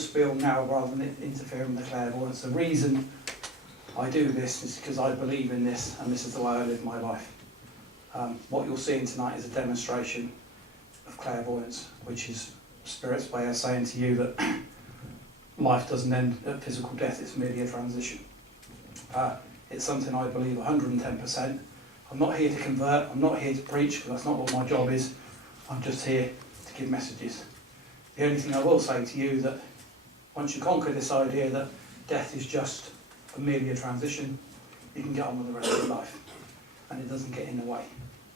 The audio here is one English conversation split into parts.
just feel now, rather than it interfering with the clairvoyance, the reason I do this is because I believe in this, and this is the way I live my life. What you're seeing tonight is a demonstration of clairvoyance, which is Spirit's way of saying to you that life doesn't end at physical death, it's merely a transition. It's something I believe 110%. I'm not here to convert, I'm not here to preach, because that's not what my job is. I'm just here to give messages. The only thing I will say to you is that once you conquer this idea that death is just merely a transition, you can get on with the rest of your life, and it doesn't get in the way.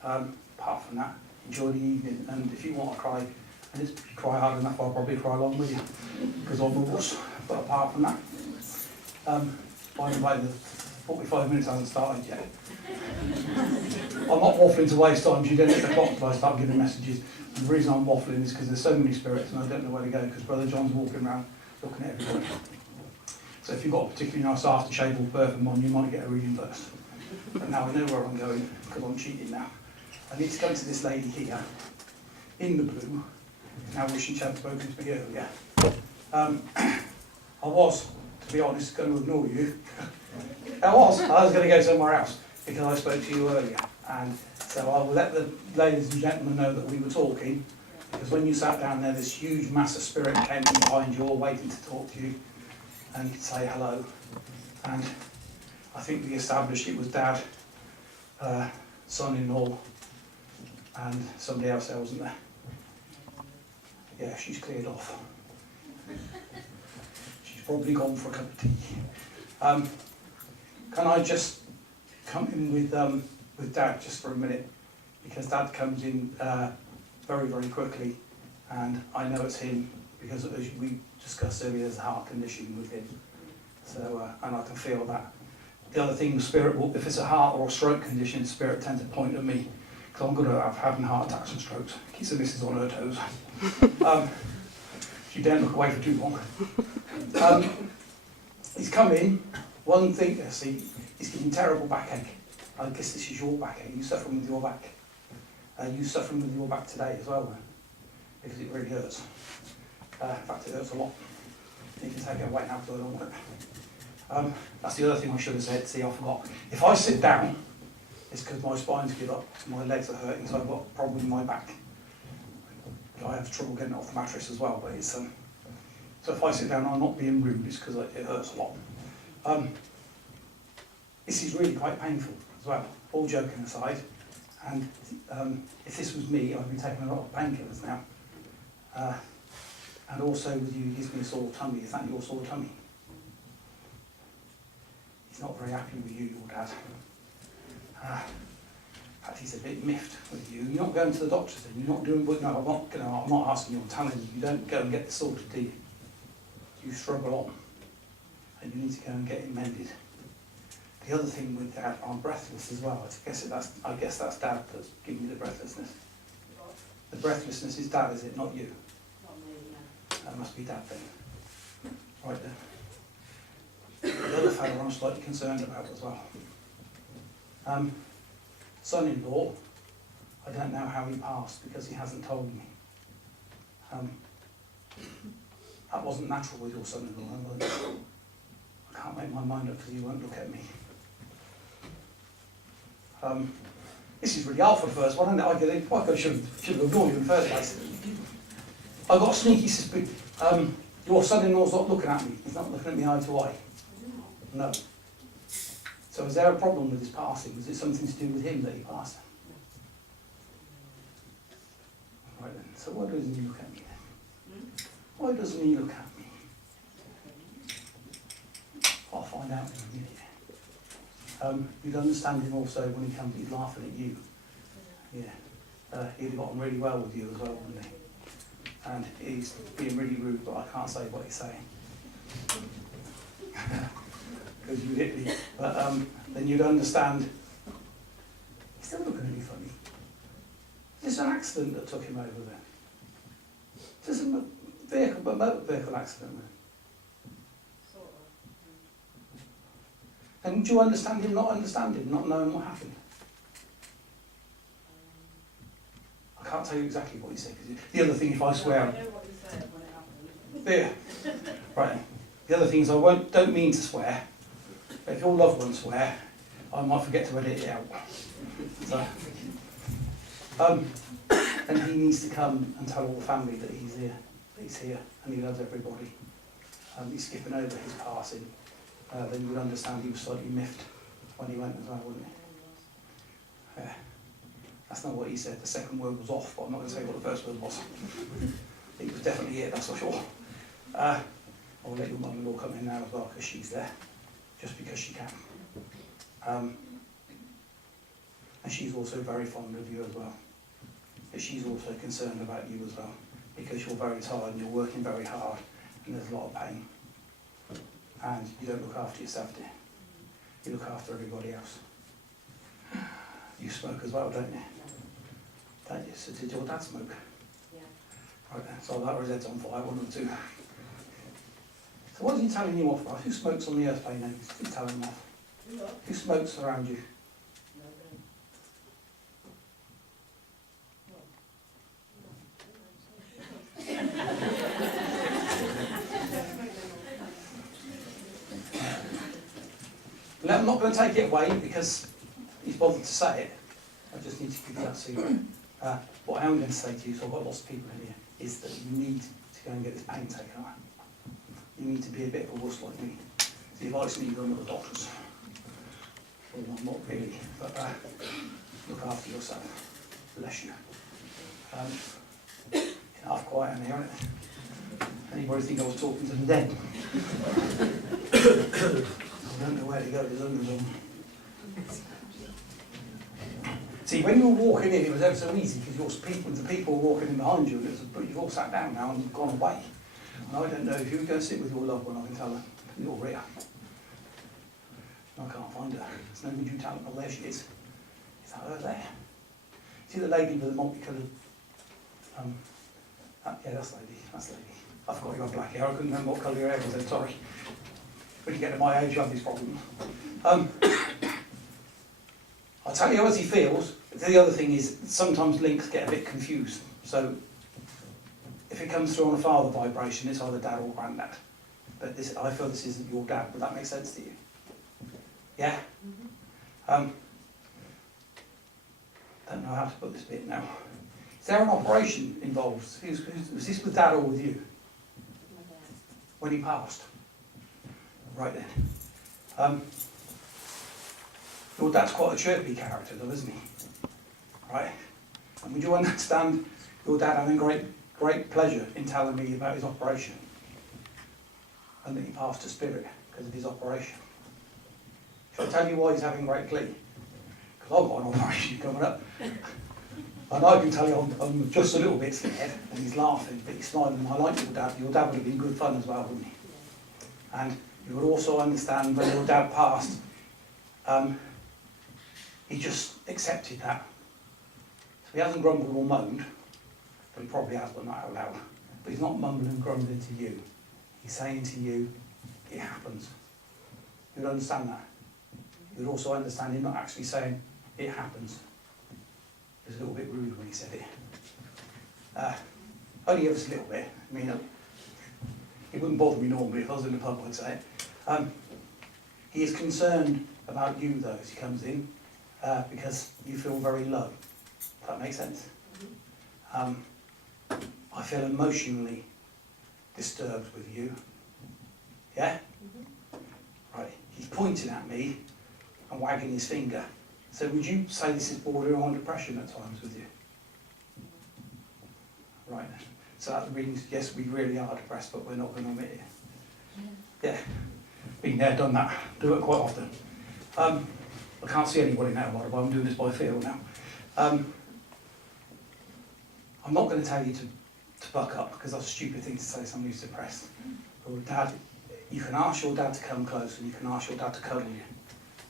Apart from that, enjoy the evening, and if you want to cry, and if you cry hard enough, I'll probably cry along with you, because I'm a wuss. But apart from that, by the way, the 45 minutes hasn't started yet. I'm not waffling to waste time. You don't hit the clock until I start giving messages. And the reason I'm waffling is because there's so many spirits and I don't know where to go, because Brother John's walking around looking at everybody. So if you've got a particularly nice aftershave or perfume on, you might get a reading first. But now I know where I'm going, because I'm cheating now. I need to go to this lady here, in the blue, now wishing she hadn't spoken to me earlier. I was, to be honest, going to ignore you. I was going to go somewhere else, because I spoke to you earlier. And so I will let the ladies and gentlemen know that we were talking, because when you sat down there, this huge mass of spirit came from behind you, all waiting to talk to you and say hello. And I think we established it was Dad, son-in-law, and somebody else there, wasn't there? Yeah, she's cleared off. She's probably gone for a cup of tea. Can I just come in with Dad just for a minute? Because Dad comes in very, very quickly, and I know it's him because, as we discussed earlier, there's a heart condition with him. So, and I can feel that. The other thing, Spirit will, if it's a heart or a stroke condition, Spirit tends to point at me, because I'm good at having heart attacks and strokes. Keeps the missus on her toes. She daren't look away for too long. He's come in. One thing, see, he's getting terrible backache. I guess this is your backache. You suffering with your back. You suffering with your back today as well, then, because it really hurts. In fact, it hurts a lot. You can take it away now because I don't want it. That's the other thing I should have said. See, I forgot. If I sit down, it's because my spine's give up, my legs are hurting, so I've got a problem with my back. I have trouble getting off the mattress as well, but it's so if I sit down, I'm not being rude. It's because it hurts a lot. This is really quite painful as well, all joking aside. And if this was me, I'd be taking a lot of painkillers now. And also with you, he gives me a sore tummy. Is that your sore tummy? He's not very happy with you, your dad. In fact, he's a bit miffed with you. You're not going to the doctors then. You're not doing. No, I'm not asking you. I'm telling you. You don't go and get this sorted, do you? You struggle on, and you need to go and get it mended. The other thing with Dad, I'm breathless as well. I guess that's Dad that's giving you the breathlessness. The breathlessness is Dad, is it? Not you. Not me, no. That must be Dad then. Right then. The other fellow I'm slightly concerned about as well. Son-in-law, I don't know how he passed because he hasn't told me. That wasn't natural with your son-in-law. I can't make my mind up because he won't look at me. This is really hard for the first one, isn't it? I should have ignored you in the first place. I've got a sneaky suspicion. Your son-in-law's not looking at me. He's not looking at me eye to eye. No. So is there a problem with his passing? Was it something to do with him that he passed? Right then. So why doesn't he look at me then? Why doesn't he look at me? I'll find out in a minute. You'd understand him also when he comes, he's laughing at you. Yeah. He'd have gotten really well with you as well, wouldn't he? And he's being really rude, but I can't say what he's saying. Because you hit me. But then you'd understand. He's still looking at me funny. Is this an accident that took him over there? Is this a motor vehicle accident then? Sort of. And would you understand him not understanding, not knowing what happened? I can't tell you exactly what he said. The other thing, if I swear... I know what you said when it happened. There. Right. The other thing is don't mean to swear. But if your loved ones swear, I might forget to edit it out. So, and he needs to come and tell all the family that he's here, and he loves everybody. He's skipping over his passing. Then you would understand he was slightly miffed when he went as well, wouldn't he? Yeah. That's not what he said. The second word was off, but I'm not going to say what the first word was. He was definitely it, that's for sure. I'll let your mum-in-law come in now as well, because she's there, just because she can. And she's also very fond of you as well. But she's also concerned about you as well, because you're very tired and you're working very hard, and there's a lot of pain. And you don't look after yourself, do you? You look after everybody else. You smoke as well, don't you? Don't you? So did your dad smoke? Yeah. Right then, so that was head's on fire, one or two. So what is he telling you off about? Who smokes on the earth plane then? Who's telling him off? Who smokes around you? Now, I'm not going to take it away because he's bothered to say it. I just need to give you that secret. What I am going to say to you, so I've got lots of people in here, is that you need to go and get this pain taken away. You need to be a bit of a wuss like me. The advice me going to the doctors. Well, not really, but look after yourself. Bless you. Half quiet in here, isn't it? Anybody think I was talking to the dead? I don't know where to go, there's hundreds of them. See, when you were walking in, it was ever so easy because the people were walking in behind you, and but you've all sat down now and you've gone away. And I don't know if you would go sit with your loved one, I can tell her, you're Rhea. I can't find her. There's no good you tell her, oh, there she is. Is that her there? See the lady with the multicoloured, yeah, that's the lady, I forgot you got black hair, I couldn't remember what colour your hair was then, sorry. When you get to my age, you have these problems. I'll tell you as he feels. The other thing is, sometimes links get a bit confused. So, if it comes through on a father vibration, it's either dad or granddad. But this, I feel this isn't your dad. Would that make sense to you? Yeah? Don't know how to put this bit now. Is there an operation involved? Was this with dad or with you? My dad. When he passed? Right then. Your dad's quite a chirpy character though, isn't he? Right? And would you understand your dad having great pleasure in telling me about his operation? And that he passed to spirit because of his operation? Shall I tell you why he's having great glee? Because I've got an operation coming up. And I can tell you I'm just a little bit scared, and he's laughing, but he's smiling. I like your dad. Your dad would have been good fun as well, wouldn't he? And you would also understand when your dad passed, he just accepted that. So he hasn't grumbled or moaned, but he probably has, but not out loud. But he's not mumbling and grumbling to you. He's saying to you, it happens. You'd understand that. You'd also understand him not actually saying, it happens. It was a little bit rude when he said it. Only ever so a little bit. I mean, it wouldn't bother me normally if I was in the pub, I'd say it. He is concerned about you though as he comes in, because you feel very low. Does that make sense? I feel emotionally disturbed with you. Yeah? Right. He's pointing at me and wagging his finger. So would you say this is borderline depression at times with you? Right. So that means, yes, we really are depressed, but we're not going to admit it. Yeah. Been there, done that. Do it quite often. I can't see anybody now, by the way. I'm doing this by feel now. I'm not going to tell you to buck up, because that's a stupid thing to say somebody who's depressed. But dad, you can ask your dad to come close, and you can ask your dad to cuddle you.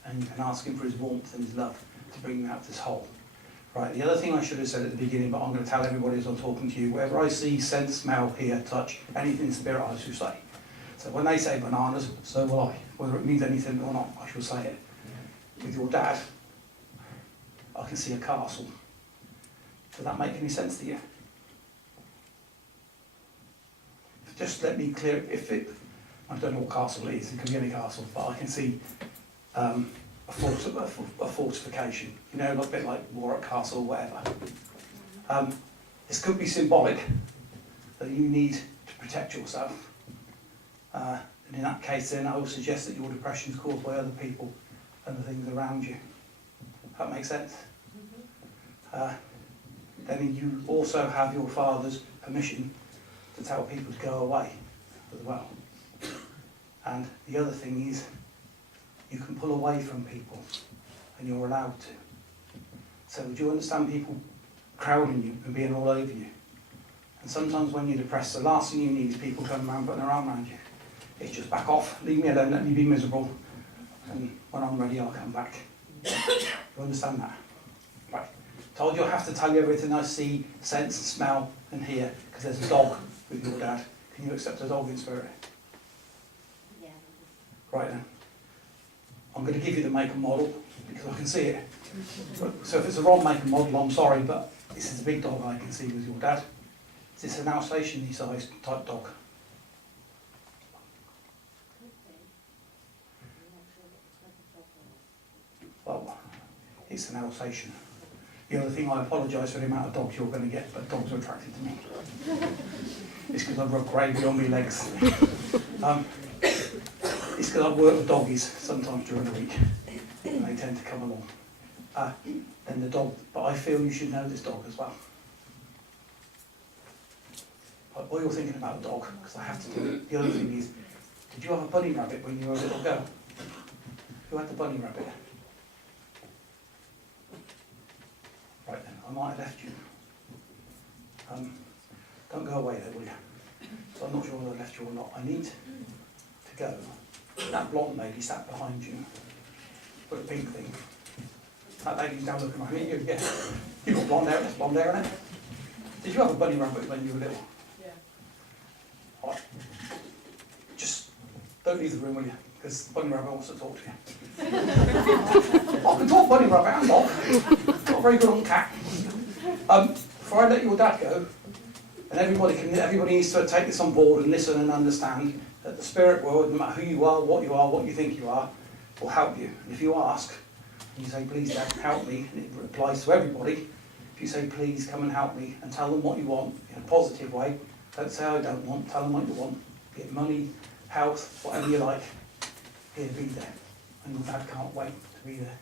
And you can ask him for his warmth and his love to bring you out of this hole. Right, the other thing I should have said at the beginning, but I'm going to tell everybody as I'm talking to you, wherever I see, sense, smell, hear, touch, anything spirit, I shall say. So when they say bananas, so will I. Whether it means anything or not, I shall say it. With your dad, I can see a castle. Does that make any sense to you? just let me clear it. I don't know what castle it is, it could be any castle, but I can see a fortification, you know, a bit like Warwick Castle or whatever. This could be symbolic that you need to protect yourself. And in that case, then I would suggest that your depression is caused by other people and the things around you. That makes sense? Then you also have your father's permission to tell people to go away as well. And the other thing is, you can pull away from people, and you're allowed to. So would you understand people crowding you and being all over you? And sometimes when you're depressed, the last thing you need is people coming around putting their arm around you. It's just back off, leave me alone, let me be miserable, and when I'm ready I'll come back. You understand that? Right. Told you I have to tell you everything I see, sense, smell and hear, because there's a dog with your dad. Can you accept a dog in spirit? Yeah. Right then. I'm going to give you the make and model, because I can see it. So if it's the wrong make and model, I'm sorry, but this is a big dog I can see with your dad. Is this an Alsatian sized type dog? Well, it's an Alsatian. The other thing, I apologise for the amount of dogs you're going to get, but dogs are attracted to me. It's because I've got gravy on my legs. It's because I work with doggies sometimes during the week, and they tend to come along. Then the dog, but I feel you should know this dog as well. But while you're thinking about the dog, because I have to do it, the other thing is, did you have a bunny rabbit when you were a little girl? Who had the bunny rabbit? Right then, I might have left you. Don't go away there, will you? So I'm not sure whether I left you or not. I need to go. That blonde lady sat behind you with a pink thing. That lady's now looking behind you. Yeah. You've got blonde hair, that's blonde hair, isn't it? Did you have a bunny rabbit when you were little? Yeah. All right. Just don't leave the room, will you? Because bunny rabbit wants to talk to you. I can talk bunny rabbit and dog. Not very good on cat. Before I let your dad go, and everybody needs to take this on board and listen and understand that the spirit world, no matter who you are, what you think you are, will help you. And if you ask, and you say, please Dad, help me, and it applies to everybody, if you say, please come and help me, and tell them what you want in a positive way, don't say I don't want, tell them what you want, be it money, health, whatever you like, here, be there. And your dad can't wait to be there.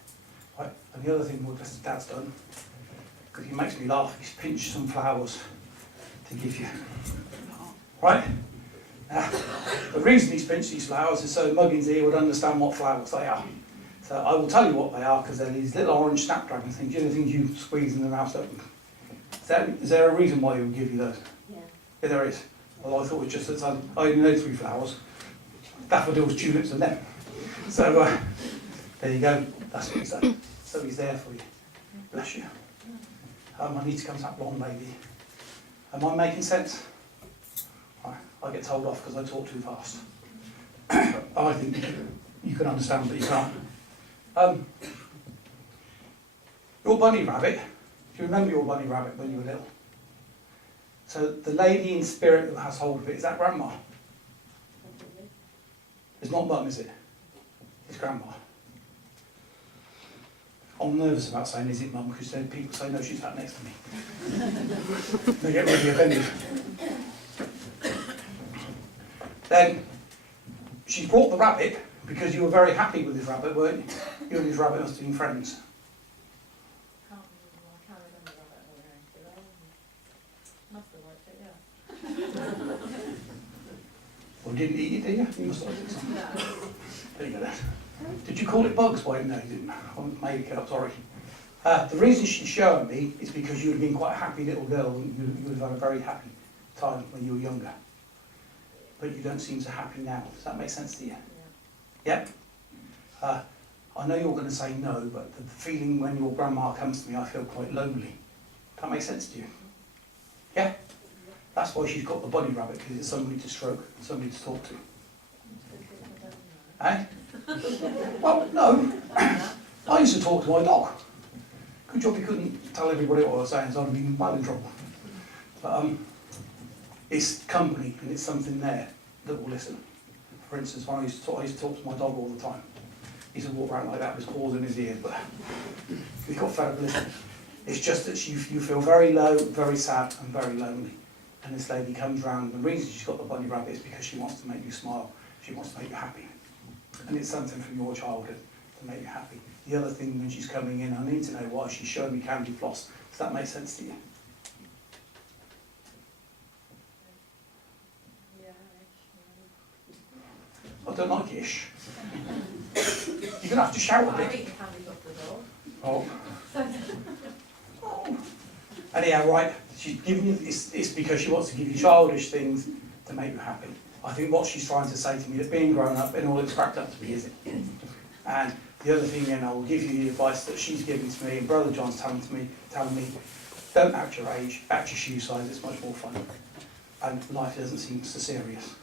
Right? And the other thing what Dad's done, because he makes me laugh, he's pinched some flowers to give you. Right? The reason he's pinched these flowers is so Muggins here would understand what flowers they are. So I will tell you what they are, because they're these little orange snapdragon things, you know, the things you squeeze in the mouth open. Is there a reason why he would give you those? Yeah. Yeah, there is. Well, I thought it was just that I only know 3 flowers. Daffodils, tulips and them. So there you go, that's what he's done. So he's there for you. Bless you. I need to come to that blonde lady. Am I making sense? I get told off because I talk too fast. I think you can understand, but you can't. Your bunny rabbit, do you remember your bunny rabbit when you were little? So the lady in spirit who has hold of it, is that grandma? It's not mum, is it? It's grandma. I'm nervous about saying, is it mum? Because then people say, no, she's sat next to me. They get really offended. Then she brought the rabbit because you were very happy with this rabbit, weren't you? You and this rabbit must have been friends. I can't remember that order. Must have worked it, yeah. Well, didn't eat it, did you? You must have liked it something. There you go then. Did you call it bugs? Well, no, you didn't. I made it up, sorry. The reason she's showing me is because you would have been quite a happy little girl. You would have had a very happy time when you were younger. But you don't seem so happy now. Does that make sense to you? Yeah? I know you're going to say no, but the feeling when your grandma comes to me, I feel quite lonely. That makes sense to you? Yeah? That's why she's got the bunny rabbit, because it's somebody to stroke, somebody to talk to. Eh? Well, no. I used to talk to my dog. Good job you couldn't tell everybody what I was saying, so I'd have been well in trouble. But, it's company and it's something there that will listen. For instance, when I used to talk to my dog all the time. He used to walk around like that with his paws in his ears, but he got fed up listening. It's just that you feel very low, very sad and very lonely. And this lady comes round, and the reason she's got the bunny rabbit is because she wants to make you smile, she wants to make you happy. And it's something from your childhood to make you happy. The other thing, when she's coming in, I need to know why she's showing me candy floss. Does that make sense to you? I don't like ish. You're going to have to shout a I bit. think the candy's off the door. Oh. Oh. Anyhow, right, she's giving you, it's because she wants to give you childish things to make you happy. I think what she's trying to say to me, that being grown up and all it's cracked up to be, is it? And the other thing, then, I will give you the advice that she's giving to me, and Brother John's telling me, don't act your age, act your shoe size, it's much more fun. And life doesn't seem so serious.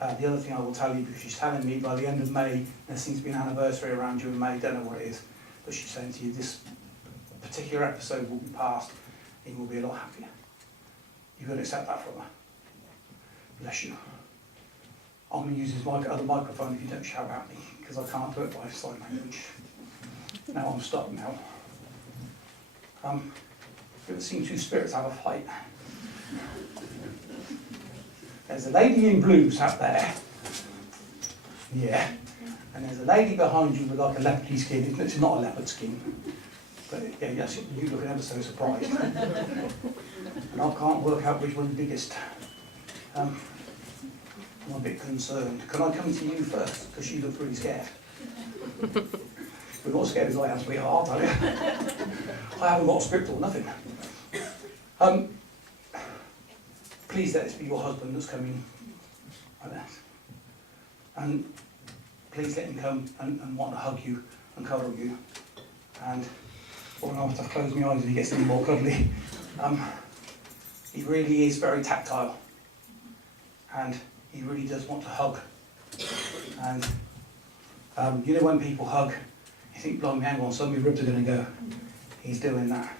The other thing I will tell you, because she's telling me by the end of May, there seems to be an anniversary around you in May, don't know what it is, but she's saying to you, this particular episode will be past, and you will be a lot happier. You've got to accept that from her. Bless you. I'm going to use his other microphone if you don't shout at me, because I can't do it by sign language. Now I'm stuck now. You ever seen two spirits have a fight? There's a lady in blue sat there. Yeah. And there's a lady behind you with like a leopard skin. It's not a leopard skin. But yeah, yes, you look ever so surprised. And I can't work out which one's biggest. I'm a bit concerned. Can I come to you first? Because you look really scared. You're not scared as I am, sweetheart, are you? I haven't got a script or nothing. Please let this be your husband that's coming like that. And please let him come and want to hug you and cuddle you. And when I have to close my eyes and he gets any more cuddly. He really is very tactile. And he really does want to hug. And you know when people hug, you think, blimey, hang on, some of your ribs are going to go. He's doing that.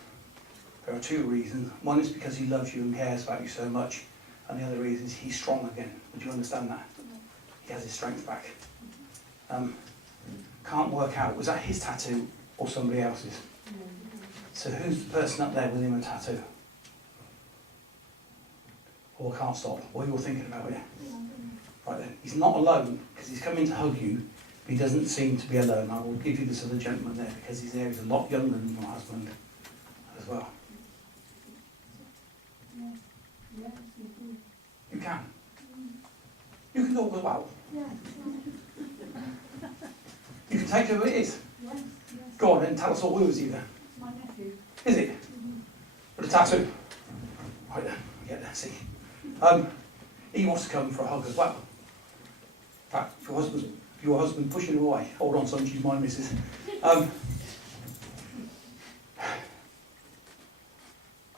There are two reasons. One is because he loves you and cares about you so much, and the other reason is he's strong again. Would you understand that? He has his strength back. Can't work out, was that his tattoo or somebody else's? So who's the person up there with him a tattoo? Or can't stop? What are you all thinking about here? Right then, he's not alone because he's coming to hug you, but he doesn't seem to be alone. I will give you this other gentleman there because he's there. He's a lot younger than your husband as well. You can. You can talk as well. You can take who it is. Go on then, tell us all who is he then. My nephew. Is it? With a tattoo? Right then, get there, see. He wants to come for a hug as well. In fact, your husband pushing him away. Hold on, son, she's my missus.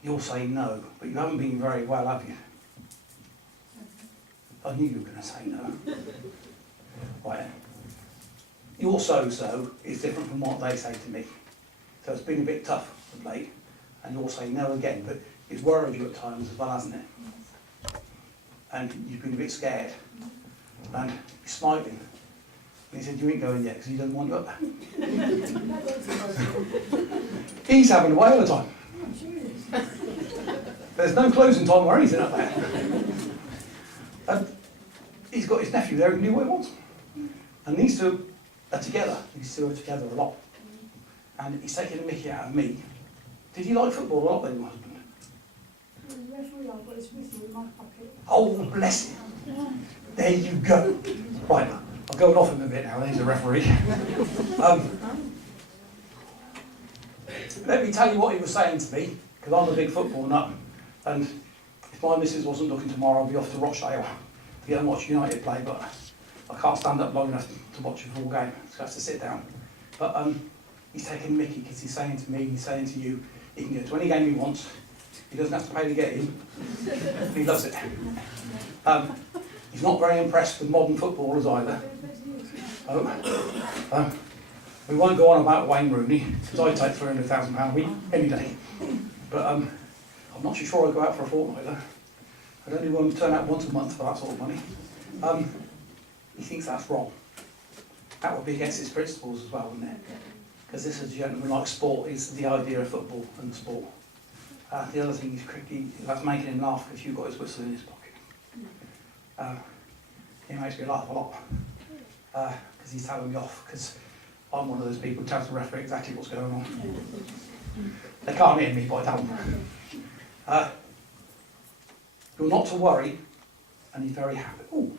You'll say no, but you haven't been very well, have you? I knew you were going to say no. Right then. Your so-so is different from what they say to me. So it's been a bit tough of late, and you'll say no again, but it's worried you at times as well, hasn't it? And you've been a bit scared, and you're smiling. And he said, you ain't going yet, because he doesn't want you up there. He's having a way all the time. There's no closing time or anything up there. And he's got his nephew there, he knew what he wants. And these two are together. These two are together a lot. And he's taking a mickey out of me. Did you like football a lot then, your husband? Oh, bless him. There you go. Right, I'm going off him a bit now, he's a referee. Let me tell you what he was saying to me, because I'm a big football nut. And if my missus wasn't looking tomorrow, I'll be off to Rochdale to go and watch United play, but I can't stand up long enough to watch a full game, so I have to sit down. But he's taking mickey because he's saying to me, he's saying to you, he can go to any game he wants, he doesn't have to pay to get in, he loves it. He's not very impressed with modern footballers either. We won't go on about Wayne Rooney, because I'd take £300,000 a week any day. But I'm not too sure I'd go out for a fortnight though. I'd only want to turn out once a month for that sort of money. He thinks that's wrong. That would be against his principles as well, wouldn't it? Because this is a gentleman like sport, is the idea of football and sport. The other thing is cricket, that's making him laugh if you've got his whistle in his pocket. He makes me laugh a lot because he's telling me off, because I'm one of those people who tells the referee exactly what's going on. They can't hear me, but I tell them. You're not to worry, and he's very happy. Oh,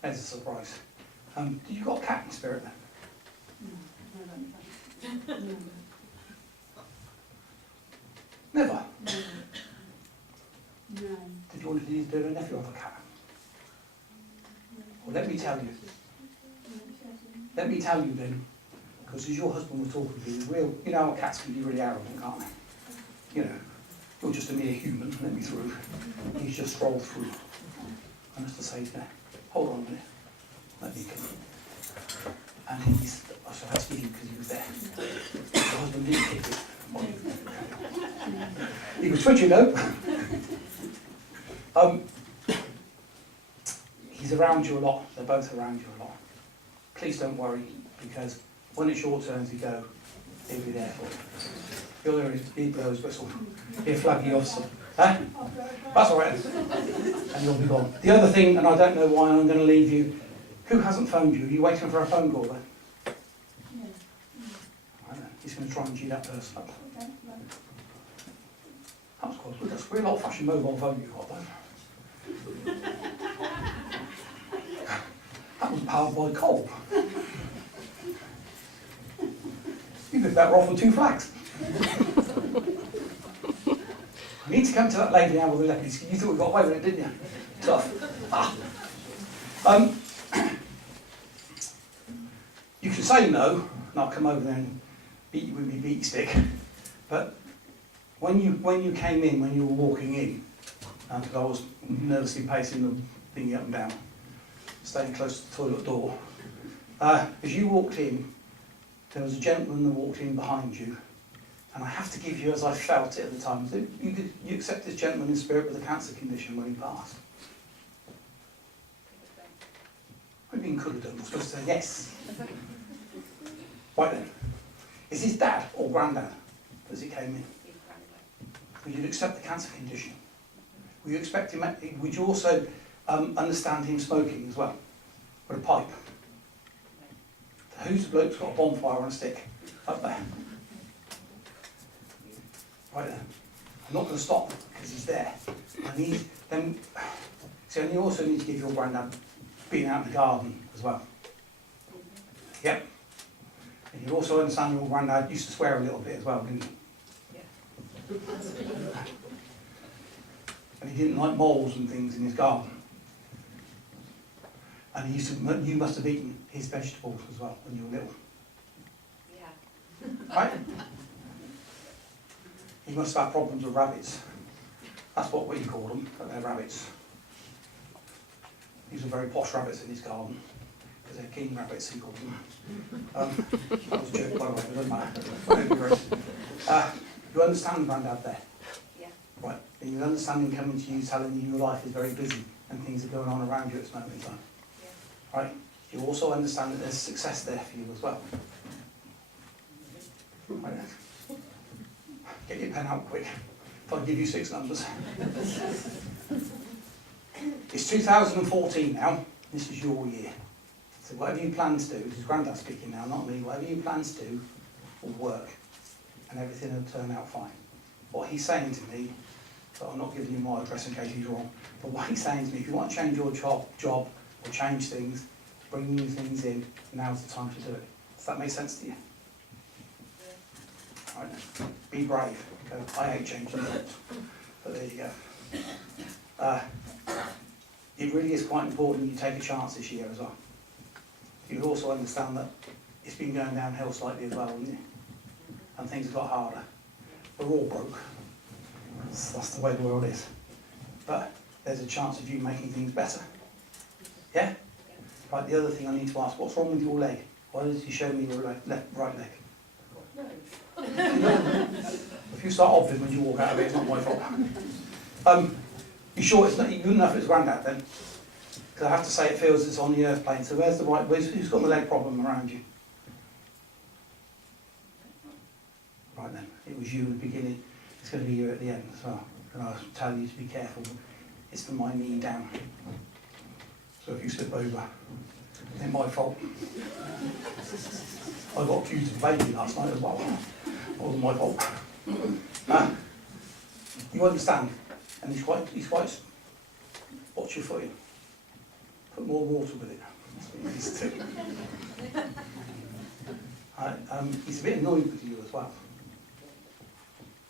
there's a surprise. Did you got a cat in spirit then? Never? No. Did you want to do a nephew of a cat? Well, let me tell you. Let me tell you then, because as your husband was talking to you, real, you know how cats can be really arrogant, can't they? You know, you're just a mere human, let me through. He's just strolled through. I must have said, there. Hold on a minute. Let me come. And he's, I should have to you because he was there. Your husband didn't kick it. He was twitching though. He's around you a lot. They're both around you a lot. Please don't worry, because when it's your turn to go, he'll be there for you. You'll hear he'll blow his whistle. He'll flag you off. So, that's all right. And you'll be gone. The other thing, and I don't know why I'm going to leave you. Who hasn't phoned you? Are you waiting for a phone call then? Yeah. I don't know. He's going to try and G that person up. That was quite good. That's a real old-fashioned mobile phone you've got though. That was powered by coal. You'd be better off with 2 flags. I need to come to that lady now with the leopards. You thought we got away with it, didn't you? Tough. You can say no, and I'll come over there and beat you with my beat stick. But when you came in, when you were walking in, because I was nervously pacing the thingy up and down, staying close to the toilet door, as you walked in, there was a gentleman that walked in behind you, and I have to give you, as I felt it at the time, you accept this gentleman in spirit with a cancer condition when he passed. What do you mean could have done? I was supposed to say yes. Right then, is his dad or granddad as he came in? Would you accept the cancer condition? Would you expect him? Would you also understand him smoking as well, with a pipe? Who's the bloke's got a bonfire on a stick up there? Right then, I'm not going to stop because he's there. I need then. See, and you also need to give your granddad being out in the garden as well. Yep. And you also understand your granddad used to swear a little bit as well, didn't he? Yeah. And he didn't like moles and things in his garden. And he used to, you must have eaten his vegetables as well when you were little. Yeah. Right? He must have had problems with rabbits. That's what we call them, but they're rabbits. These are very posh rabbits in his garden, because they're king rabbits, he called them. That was a joke, by the way, it doesn't matter. You understand Grandad there? Yeah. Right, and you understand him coming to you, telling you your life is very busy, and things are going on around you at this moment in time. Yeah. Right, you also understand that there's success there for you as well. Right then. Get your pen out quick, if I give you 6 numbers. It's 2014 now, this is your year. So whatever you plan to do, this is Grandad speaking now, not me, whatever you plan to do will work and everything will turn out fine. What he's saying to me, so I'm not giving you my address in case he's wrong, but what he's saying to me, if you want to change your job or change things, bring new things in, now's the time to do it. Does that make sense to you? Yeah. Right then. Be brave. Go, I hate changing jobs. But there you go. It really is quite important you take a chance this year as well. You also understand that it's been going downhill slightly as well, hasn't it? And things have got harder. We're all broke. That's the way the world is. But there's a chance of you making things better. Yeah? Right, the other thing I need to ask, what's wrong with your leg? Why did you show me your right leg? If you start obviously when you walk out of it, it's not my fault. You sure it's not, you wouldn't know if it's granddad then? Because I have to say it feels it's on the earth plane, so who's who's got the leg problem around you? Right then, it was you in the beginning, it's going to be you at the end as well. And I'll tell you to be careful, it's from my knee down. So if you slip over, it ain't my fault. I got accused of baby last night as well. It wasn't my fault. You understand? And he's quite, watch your footing. Put more water with it. That's what he needs to do. He's a bit annoyed with you as well.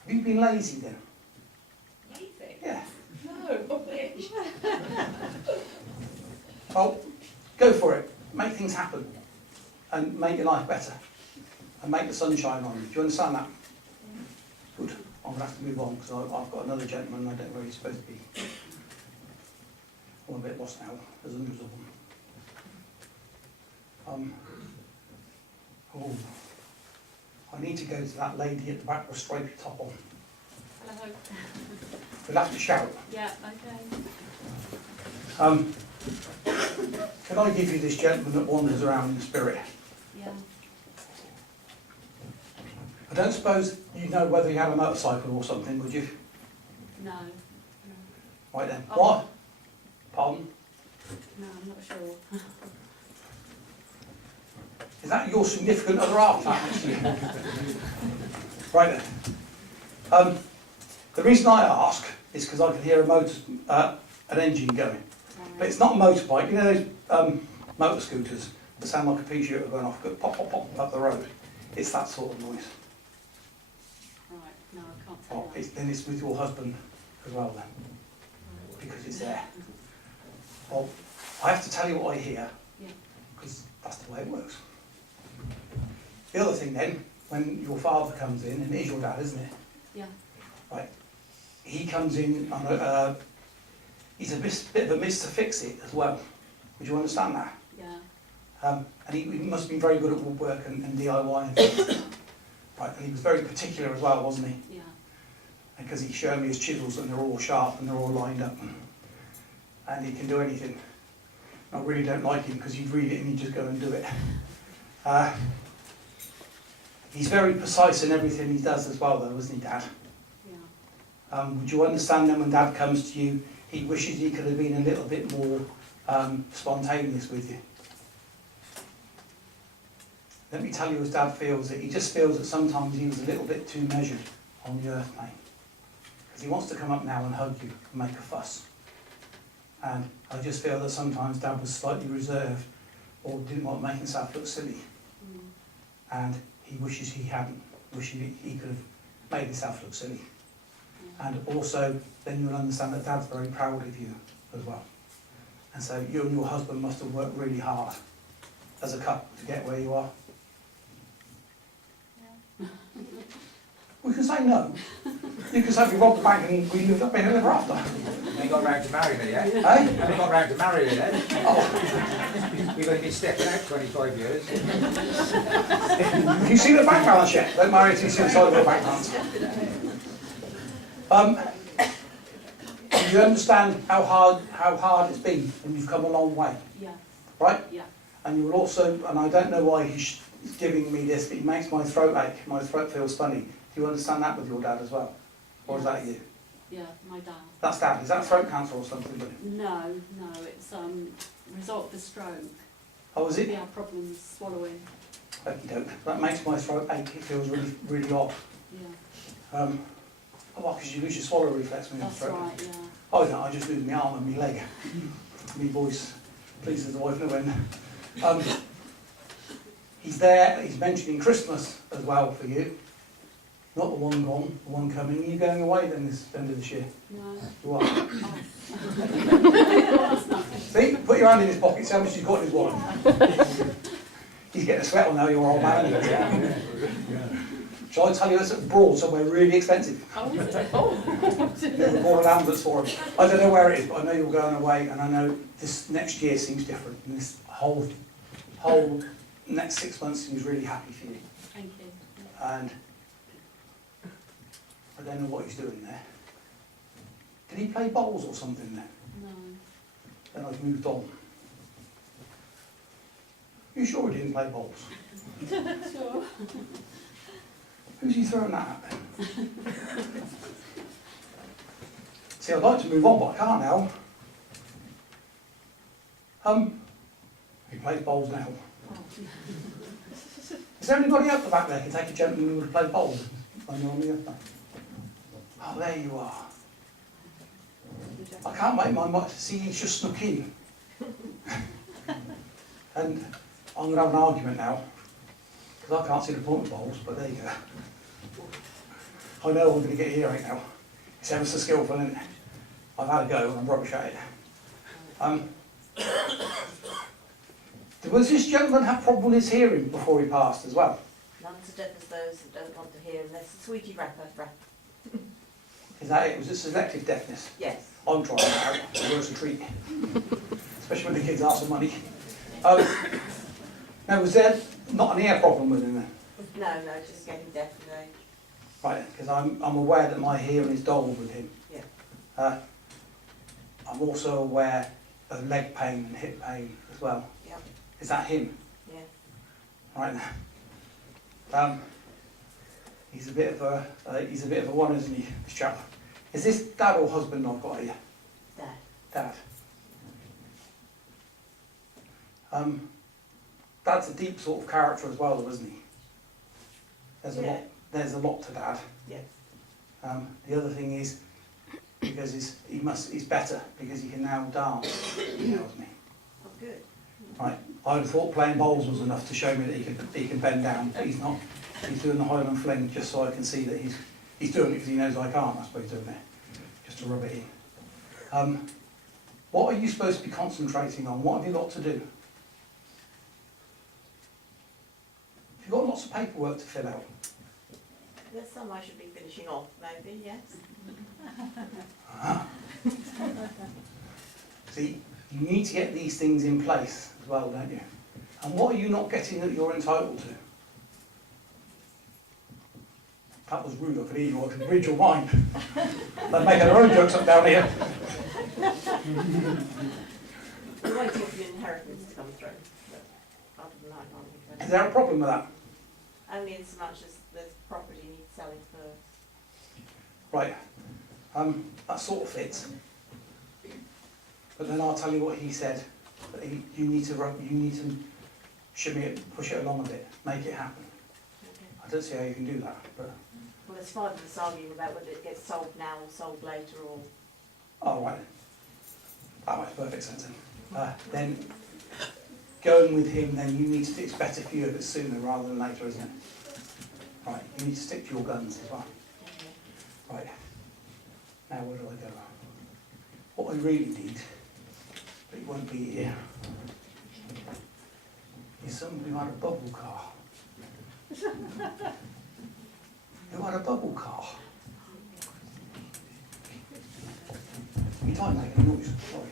Have you been lazy then? Lazy? Yeah. No, rubbish. Well, go for it. Make things happen. And make your life better. And make the sunshine on you. Do you understand that? Good. I'm going to have to move on because I've got another gentleman and I don't know where he's supposed to be. I'm a bit lost now. There's hundreds of them. Oh, I need to go to that lady at the back with a stripy top on. Hello. We'll have to shout. Yeah, okay. Can I give you this gentleman that wanders around in the spirit? Yeah. I don't suppose you know whether he had a motorcycle or something, would you? No. Right then. Oh. What? Pardon? No, I'm not sure. Is that your significant other half next to you? Right then. The reason I ask is because I can hear an engine going. But it's not a motorbike. You know those motor scooters that sound like a pea shooter going off, go pop, pop, pop up the road? It's that sort of noise. Right, no, I can't say Oh, that. then it's with your husband as well then, because it's there. Well, I have to tell you what I hear, Yeah. because that's the way it works. The other thing then, when your father comes in, and it is your dad, isn't it? Yeah. Right. He comes in on he's a bit of a Mr. Fix-It as well. Would you understand that? Yeah. And he must have been very good at woodwork and DIY and things. Right, and he was very particular as well, wasn't he? Yeah. Because he showed me his chisels and they're all sharp and they're all lined up. And he can do anything. I really don't like him because he'd read it and he'd just go and do it. He's very precise in everything he does as well though, isn't he, Dad? Yeah. Would you understand then when Dad comes to you, he wishes he could have been a little bit more spontaneous with you? Let me tell you, as Dad feels it, he just feels that sometimes he was a little bit too measured on the earth plane. Because he wants to come up now and hug you and make a fuss. And I just feel that sometimes Dad was slightly reserved or didn't want to make himself look silly. Mm. And he wishes he hadn't, wishing he could have made himself look silly. And also, then you'll understand that Dad's very proud of you as well. And so you and your husband must have worked really hard as a couple to get where you are. Yeah. We can say no. You can say we robbed the bank and we lived up in it ever after. They got round to marry me yet. Eh? They got round to marry me then. Oh, You've only been stepping out 25 years. have you seen the bank balance yet? Don't marry until you see the side of the bank balance. Do you understand how hard it's been and you've come a long way, Yeah. right? Yeah. And you will also, and I don't know why he's giving me this, but he makes my throat ache, my throat feels funny. Do you understand that with your dad as well? Or is that you? Yeah, my dad. That's Dad. Is that throat cancer or something? No, it's result of the stroke. Oh, is it? Yeah, problems swallowing. Okie doke. That makes my throat ache. It feels really, really odd. Yeah. Oh, well, because you lose your swallow reflex when you have That's throat. right, yeah. Oh no, I just lose my arm and my leg. My voice pleases the wife no end. He's there, he's mentioning Christmas as well for you. Not the one gone, the one coming. Are you going away then this end of this year? No. You are. Oh. See, put your hand in his pocket, see how much he's got in his wallet. He's getting a sweat on now, your old man. Shall I tell you it's abroad somewhere really expensive? Oh, is it? Oh. They'll call an ambulance for him. I don't know where it is, but I know you're going away, and I know this next year seems different, and this whole next 6 months seems really happy for you. Thank you. And I don't know what he's doing there. Did he play bowls or something then? No. Then I've moved on. You sure he didn't play bowls? Sure. Who's he throwing that at then? See, I'd like to move on, but I can't now. He plays bowls now. Is there anybody up the back there who can take a gentleman who would play bowls? On the other? Oh, there you are. I can't make my mind. See, he's just snuck in. And I'm going to have an argument now, because I can't see the point of bowls, but there you go. I know I'm going to get earache now. It's ever so skillful, isn't it? I've had a go and I'm rubbish at it. Was this gentleman have problem with his hearing before he passed as well? None so deaf as those that don't want to hear unless the sweetie wrapper. Is that it? Was it selective deafness? Yes. I'm trying that out. It's worse a treat. Especially when the kids ask for money. Now, was there not an ear problem with him then? No, just getting deaf today. Right, because I'm aware that my hearing is dulled with him. Yeah. I'm also aware of leg pain and hip pain as well. Yep. Is that him? Yeah. Right now. He's a bit of a one, isn't he, this chap? Is this dad or husband I've got here? Dad. Dad. Dad's a deep sort of character as well, though, isn't he? There's a lot to Dad. Yes. The other thing is, because he's better, because he can now dance, he tells me. Oh, good. Right, I thought playing bowls was enough to show me that he can bend down, but he's not. He's doing the Highland fling just so I can see that he's doing it because he knows I can't. That's what he's doing there, just to rub it in. What are you supposed to be concentrating on? What have you got to do? You've got lots of paperwork to fill out. There's some I should be finishing off, maybe, yes. See, you need to get these things in place as well, don't you? And what are you not getting that you're entitled to? That was rude, I could hear you, I could read your mind. They're making their own jokes up down here. We're waiting for the inheritance to come through. But other than that, I'm Is there a problem with that? only in so much as there's property needs selling first. Right, that sort of fits. But then I'll tell you what he said. That you need to shimmy it, push it along a bit, make it happen. Okay. I don't see how you can do that, but Well, there's five of us arguing about whether it gets sold now or sold later or... oh right. That makes perfect sense then. Then going with him, then you need to. It's better for you if it's sooner rather than later, isn't it? Right. You need to stick to your guns as well. Okay. Right. Now where do I go? What I really need, but it won't be here, is somebody who had a bubble car. Who had a bubble car? You don't make a noise, sorry.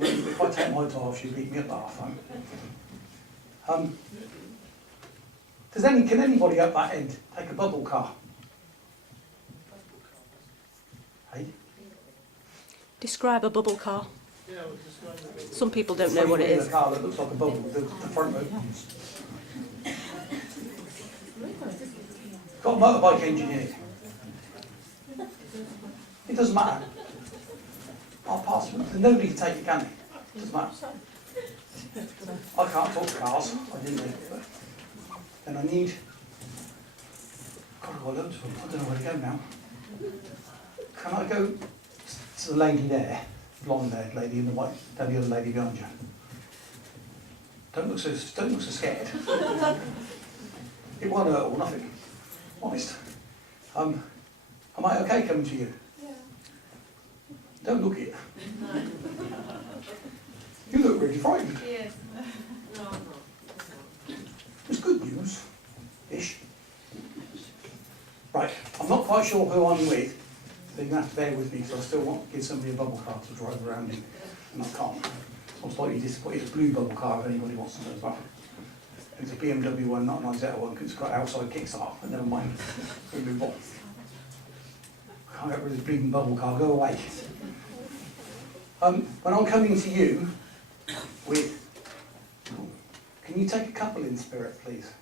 If I take my tie off, she'll beat me at half home. Can anybody up that end take a bubble car? Hey? Describe a bubble car. Some people don't know what it is. A car that looks like a bubble, the front opens. Got a motorbike engine in it. It doesn't matter. I'll pass it. Nobody can take it, can they? It doesn't matter. I can't talk to cars. I didn't know. But then I need. God, I've got loads of them. I don't know where to go now. Can I go to the lady there, blonde-haired lady in the white, the other lady behind you? Don't look so scared. It won't hurt or nothing. Honest. Am I okay coming to you? Yeah. Don't look it. You look really frightened. Yes. No, I'm not. It's good news. Ish. Right, I'm not quite sure who I'm with, so you're going to have to bear with me because I still want to give somebody a bubble car to drive around in, and I can't. I'm slightly disappointed. It's a blue bubble car if anybody wants to know as well. It's a BMW one, not an Isetta one, because it's got outside kickstart, but never mind. We move on. Can't get rid of the bleeding bubble car, go away. When I'm coming to you with, can you take a couple in spirit, please?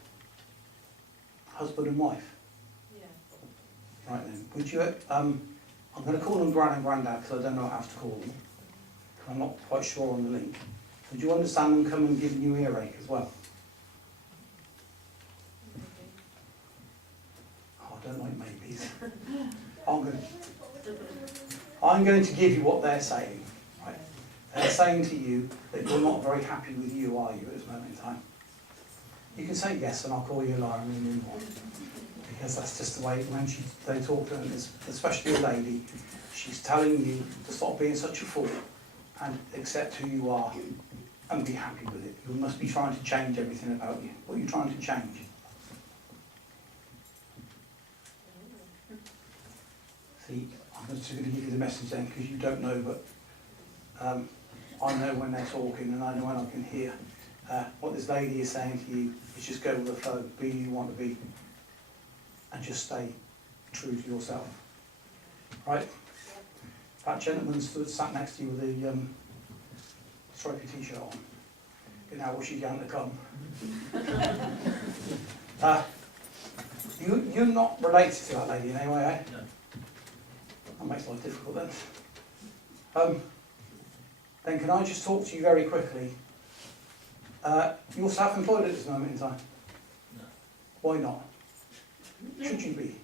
Husband and wife. Yeah. Right then, would you, I'm going to call them Gran and Grandad because I don't know how to call them. I'm not quite sure on the link. Would you understand them coming and giving you earache as well? Oh, I don't like maybes. I'm going to give you what they're saying. Right? They're saying to you that you're not very happy with you, are you, at this moment in time? You can say yes and I'll call you a liar and move on. Because that's just the way when they talk to them, especially a lady, she's telling you to stop being such a fool and accept who you are and be happy with it. You must be trying to change everything about you. What are you trying to change? See, I'm just going to give you the message then because you don't know, but I know when they're talking and I know when I can hear. What this lady is saying to you is just go with the flow, be who you want to be, and just stay true to yourself. Right? That gentleman sat next to you with a stripy t-shirt on. You know, wish he's going to come. You're not related to that lady in any way, eh? No. That makes life difficult then. Then can I just talk to you very quickly? You're self-employed at this moment in time? No. Why not? Should you be?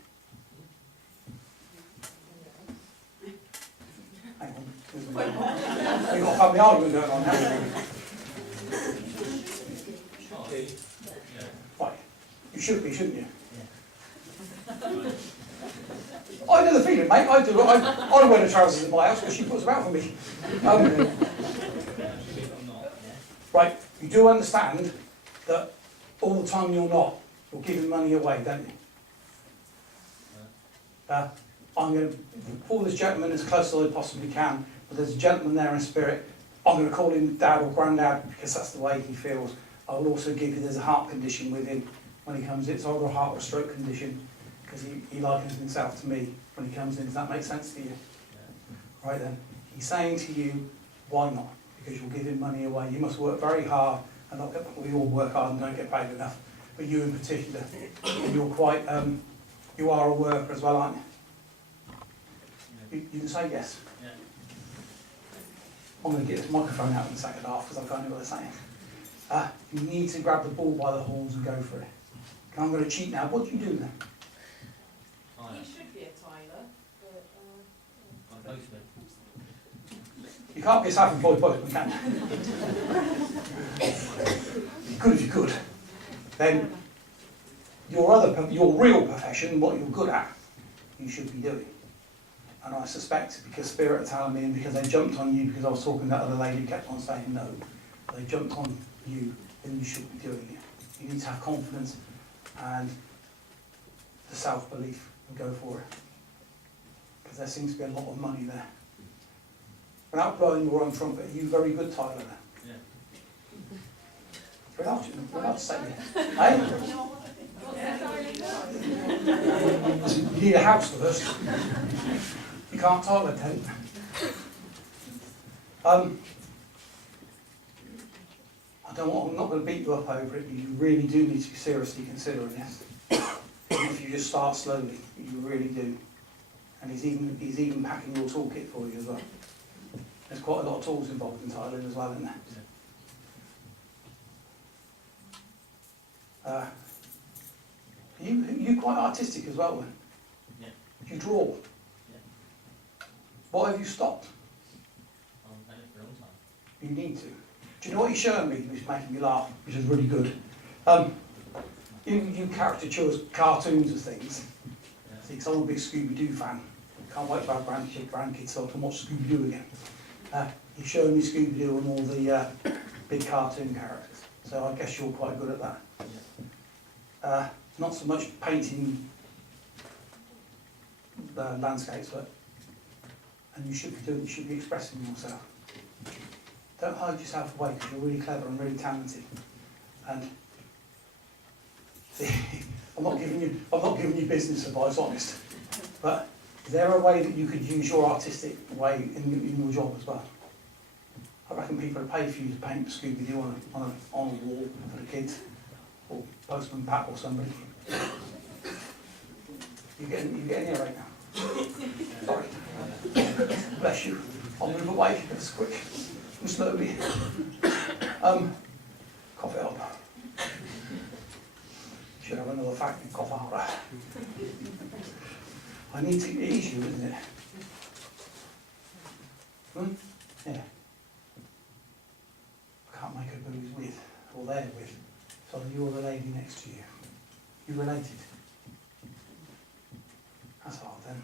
Hang on. We've got a family argument going on, haven't we? Oh, yeah. Right. You should be, shouldn't you? I know the feeling, mate. I do. I wear the trousers in my house because she puts them out for me. I'm not, yeah. Right. You do understand that all the time you're giving money away, don't you? I'm going to pull this gentleman as close as I possibly can, but there's a gentleman there in spirit. I'm going to call him Dad or Grandad because that's the way he feels. I will also give you, there's a heart condition with him when he comes in. It's either a heart or a stroke condition because he likens himself to me when he comes in. Does that make sense to you? Yeah. Right then. He's saying to you, why not? Because you're giving money away. You must work very hard, and we all work hard and don't get paid enough. But you in particular, and you're quite, you are a worker as well, aren't you? You can say yes. Yeah. I'm going to get this microphone out in the second half because I can't hear what they're saying. You need to grab the ball by the horns and go for it. And I'm going to cheat now. What do you do then? Tyler. You should be a Tyler, but I'm postman. You can't be a self-employed postman, can you? You could if you could. Then your real profession, what you're good at, you should be doing. And I suspect because Spirit are telling me and because they jumped on you because I was talking to that other lady who kept on saying no, they jumped on you, then you should be doing it. You need to have confidence and the self-belief and go for it. Because there seems to be a lot of money there. Without blowing your own trumpet, are you very good, Tyler? Yeah. Without saying it. Hey? You need a house first. You can't tile a tent. I'm not going to beat you up over it. You really do need to be seriously considering this. And if you just start slowly, you really do. And he's even packing your toolkit for you as well. There's quite a lot of tools involved in tiling as well, isn't there? You quite artistic as well then? Yeah. You draw? Yeah. Why have you stopped? I've done it for a long time. You need to. Do you know what he's showing me, which is making me laugh, which is really good? You caricature cartoons of things. Yeah. See, 'cause I'm a big Scooby-Doo fan. Can't wait to have grandkids so I can watch Scooby-Doo again. He's showing me Scooby-Doo and all the big cartoon characters. So I guess you're quite good at that. Yeah. Not so much painting landscapes, and you should be expressing yourself. Don't hide yourself away because you're really clever and really talented. And see, I'm not giving you business advice, honest. But Is there a way that you could use your artistic way in your job as well? I reckon people would pay for you to paint Scooby-Doo on a wall for the kids, or Postman Pat or somebody. You getting here right now? Sorry. Bless you. I'll move away. It's quick and slowly. Cough it up. Should have another factory cough out. I need to ease you, isn't it? Yeah. I can't make a who's with, or they're with. So you're the lady next to you. You related. That's hard then.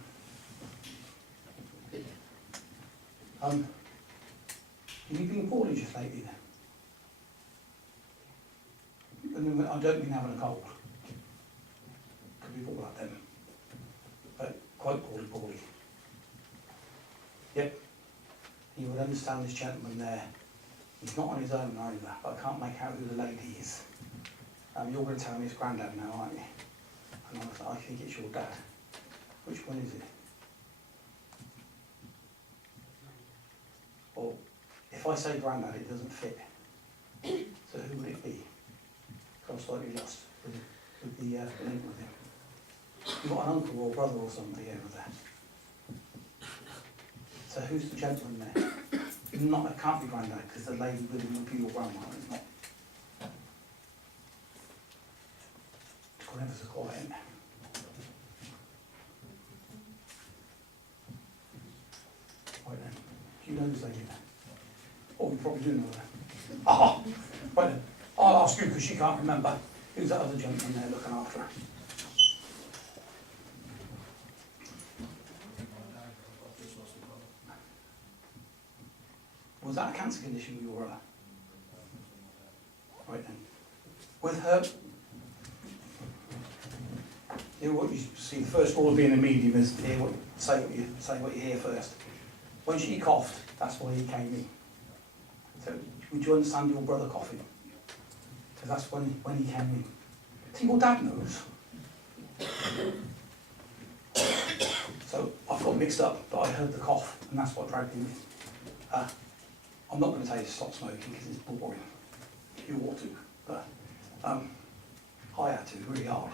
Have you been poorly just lately then? And I don't mean having a cold. Could be all like them. But quite poorly. Yep. You would understand this gentleman there. He's not on his own either, but I can't make out who the lady is. You're going to tell me it's Grandad now, aren't you? And I think it's your dad. Which one is it? Well, if I say Grandad, it doesn't fit. So who would it be? I'm slightly lost with the link with him. You've got an uncle or brother or somebody over there. So who's the gentleman there? Not, it can't be Grandad, because the lady with him would be your grandma, it's not. It's gone ever so quiet. Right then, do you know this lady then? Oh, you probably do know her. Ah, right then, I'll ask you because she can't remember. Who's that other gentleman there looking after her? Was that a cancer condition you were? Right then. With her, here what you see, the first rule of being a medium is say what you hear first. When she coughed, that's why he came in. So would you understand your brother coughing? Because that's when he came in. See, your dad knows. So I've got mixed up, but I heard the cough, and that's what dragged him in. I'm not going to tell you to stop smoking because it's boring. You ought to, but I had to, really hard.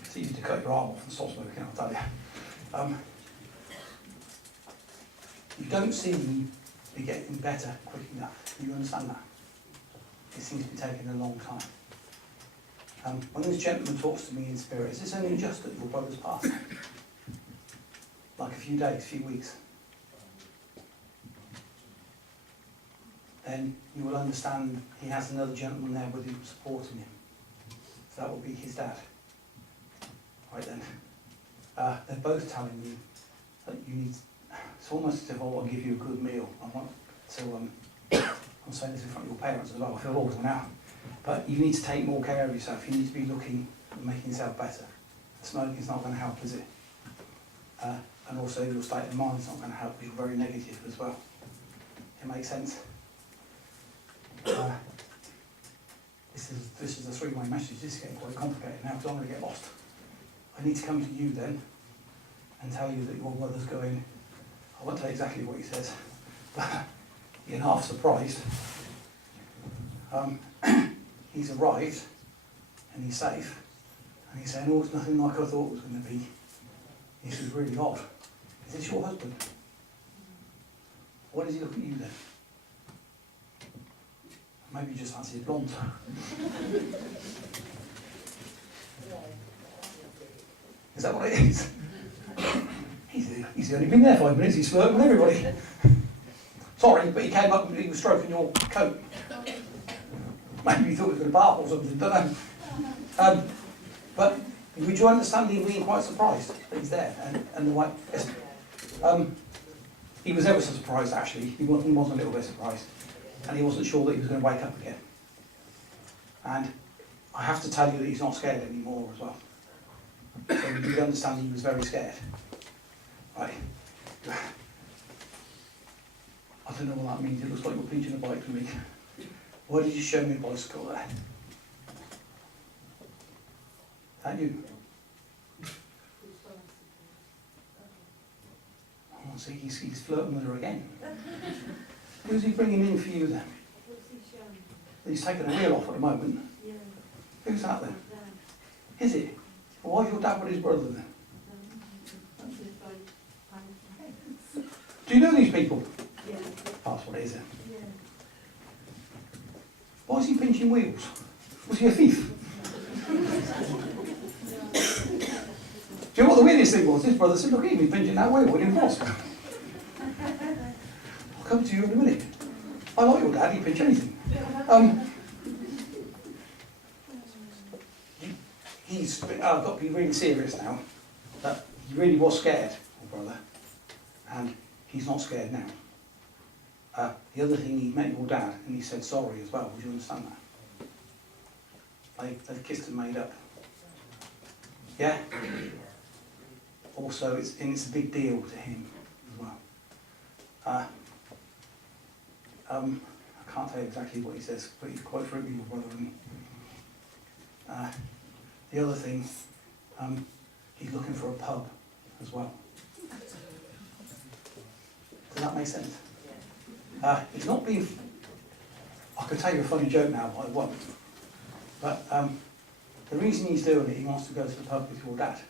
It's easy to cut your arm off and stop smoking, I'll tell you. You don't seem to be getting better quick enough. You understand that? It seems to be taking a long time. When this gentleman talks to me in spirit, is this only just that your brother's passed? Like a few days, a few weeks? Then you will understand he has another gentleman there with him supporting him. So that will be his dad. Right then. They're both telling you that you need, it's almost as if I want to give you a good meal. I want to, I'm saying this in front of your parents as well, I feel awful now. But you need to take more care of yourself. You need to be looking and making yourself better. Smoking's not going to help, is it? And also your state of mind's not going to help because you're very negative as well. It makes sense? This is a three-way message. This is getting quite complicated now because I'm going to get lost. I need to come to you then and tell you that your brother's going, I won't tell you exactly what he says, but you're half surprised. He's arrived and he's safe and he's saying, oh, it's nothing like I thought it was going to be. This is really odd. Is this your husband? Why does he look at you then? Maybe you just fancy his blonde. Is that what it is? He's only been there 5 minutes, he's flirting with everybody. Sorry, but he came up and he was stroking your coat. Maybe he thought he was going to bark or something, don't know. But would you understand him being quite surprised that he's there? And the way, he was ever so surprised actually, he was a little bit surprised. And he wasn't sure that he was going to wake up again. And I have to tell you that he's not scared anymore as well. So you'd understand he was very scared. Right. I don't know what that means, it looks like you're pinching a bike to me. Why did you show me a bicycle there? That you? Oh, see, he's flirting with her again. Who's he bringing in for you then? He's taking a wheel off at the moment. Who's that then? Is it? Well, why's your dad with his brother then? Do you know these people? That's what it is then. Why is he pinching wheels? Was he a thief? Do you know what the weirdest thing was? His brother said, look at him, he's pinching that wheel when he was. I'll come to you in a minute. I like your dad, he'd pinch anything. He's got to be really serious now. That he really was scared, your brother, and he's not scared now. The other thing, he met your dad and he said sorry as well. Would you understand that? They kissed and made up. Yeah? Also, it's a big deal to him as well. I can't tell you exactly what he says, but he's quite fruity, your brother. And, the other thing, he's looking for a pub as well. Does that make sense? He's not being... I could tell you a funny joke now, but I won't. But the reason he's doing it, he wants to go to the pub with your dad.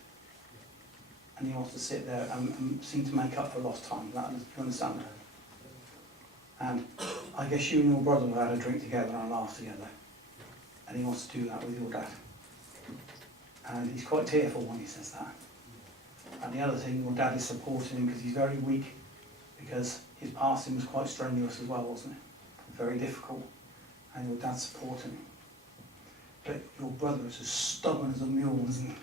And he wants to sit there and seem to make up for lost time. You understand that? And I guess you and your brother have had a drink together and a laugh together. And he wants to do that with your dad. And he's quite tearful when he says that. And the other thing, your dad is supporting him because he's very weak, because his passing was quite strenuous as well, wasn't it? Very difficult. And your dad's supporting him. But your brother is as stubborn as a mule, isn't he?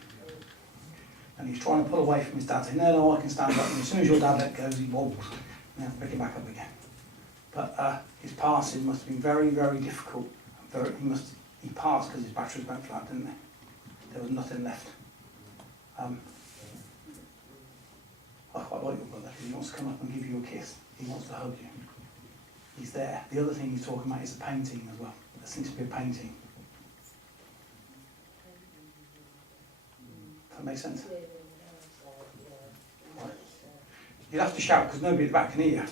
And he's trying to pull away from his dad, saying, no, I can stand up. And as soon as your dad let go, he wobbles. And have to pick him back up again. But his passing must have been very, very difficult. He passed because his batteries went flat, didn't they? There was nothing left. I quite like your brother because he wants to come up and give you a kiss. He wants to hug you. He's there. The other thing he's talking about is a painting as well. There seems to be a painting. Does that make sense? Right. You'll have to shout because nobody at the back can hear you.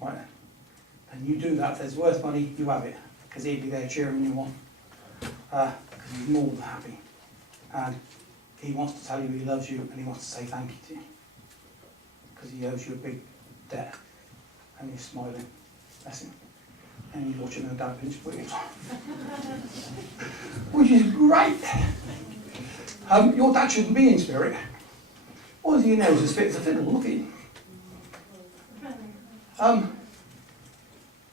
Right then. And you do that, if there's worth money, you have it. Because he'd be there cheering you on. Because he's more than happy. And he wants to tell you he loves you and he wants to say thank you to you. Because he owes you a big debt. And he's smiling. Bless him. And he's watching her dad pinch wheels. Which is great. Your dad shouldn't be in spirit. All he knows is fit as a fiddle. Look at him.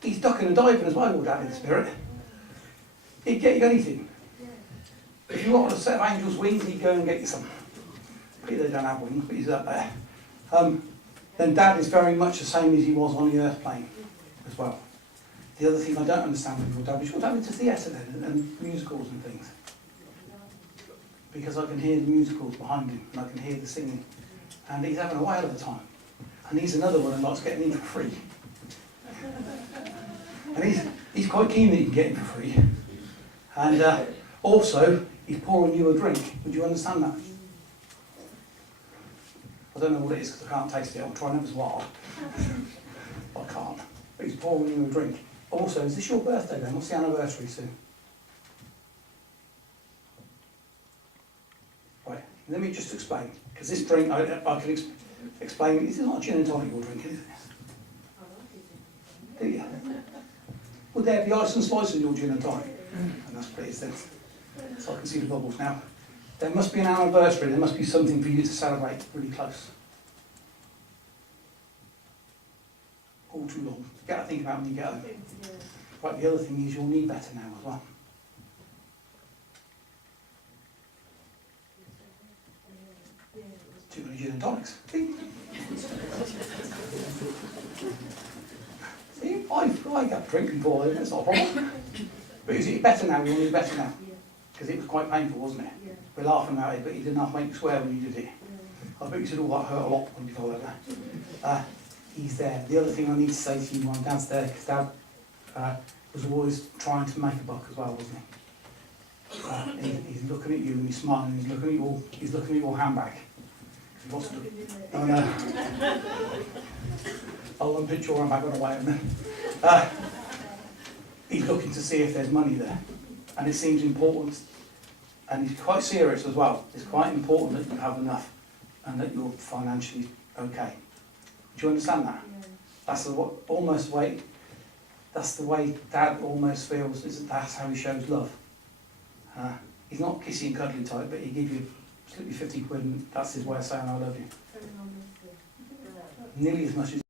He's ducking and diving as well, your dad in spirit. He'd get you anything. If you want a set of angel's wings, he'd go and get you some. Maybe they don't have wings, but he's up there. Then Dad is very much the same as he was on the earth plane as well. The other thing I don't understand with your dad is your dad into theatre then, and musicals and things. Because I can hear the musicals behind him, and I can hear the singing. And he's having a whale of a time. And he's another one who likes getting in for free. And he's quite keen that he can get in for free. And also, he's pouring you a drink. Would you understand that? I don't know what it is because I can't taste it. I'm trying ever so hard. I can't. But he's pouring you a drink. Also, is this your birthday then? What's the anniversary soon? Right, let me just explain. Because this drink, I can explain, this is not gin and tonic you're drinking, is it? Do you? Would there be ice and spice in your gin and tonic? And that's please then. So I can see the bubbles now. There must be an anniversary, there must be something for you to celebrate really close. All too long. You got to think about when you get home. Right, the other thing is you'll need better now as well. Too many gin and tonics. See, I got drinking before, it's not a problem. But is it better now? You'll need better now. Because it was quite painful, wasn't it? We're laughing about it, but you didn't have to make you swear when you did it. I bet you said, oh, that hurt a lot when you told her that. He's there. The other thing I need to say to you, Dad's there, because Dad was always trying to make a buck as well, wasn't he? He's looking at you and he's smiling. He's looking at your handbag. He wants to. Oh no. I'll put your handbag on the way. He's looking to see if there's money there, and it seems important. And he's quite serious as well. It's quite important that you have enough, and that you're financially okay. Do you understand that? That's almost way. That's the way Dad almost feels. That's how he shows love. He's not kissy and cuddly type, but he gives you slip you 50 quid, and that's his way of saying I love you. Nearly as much as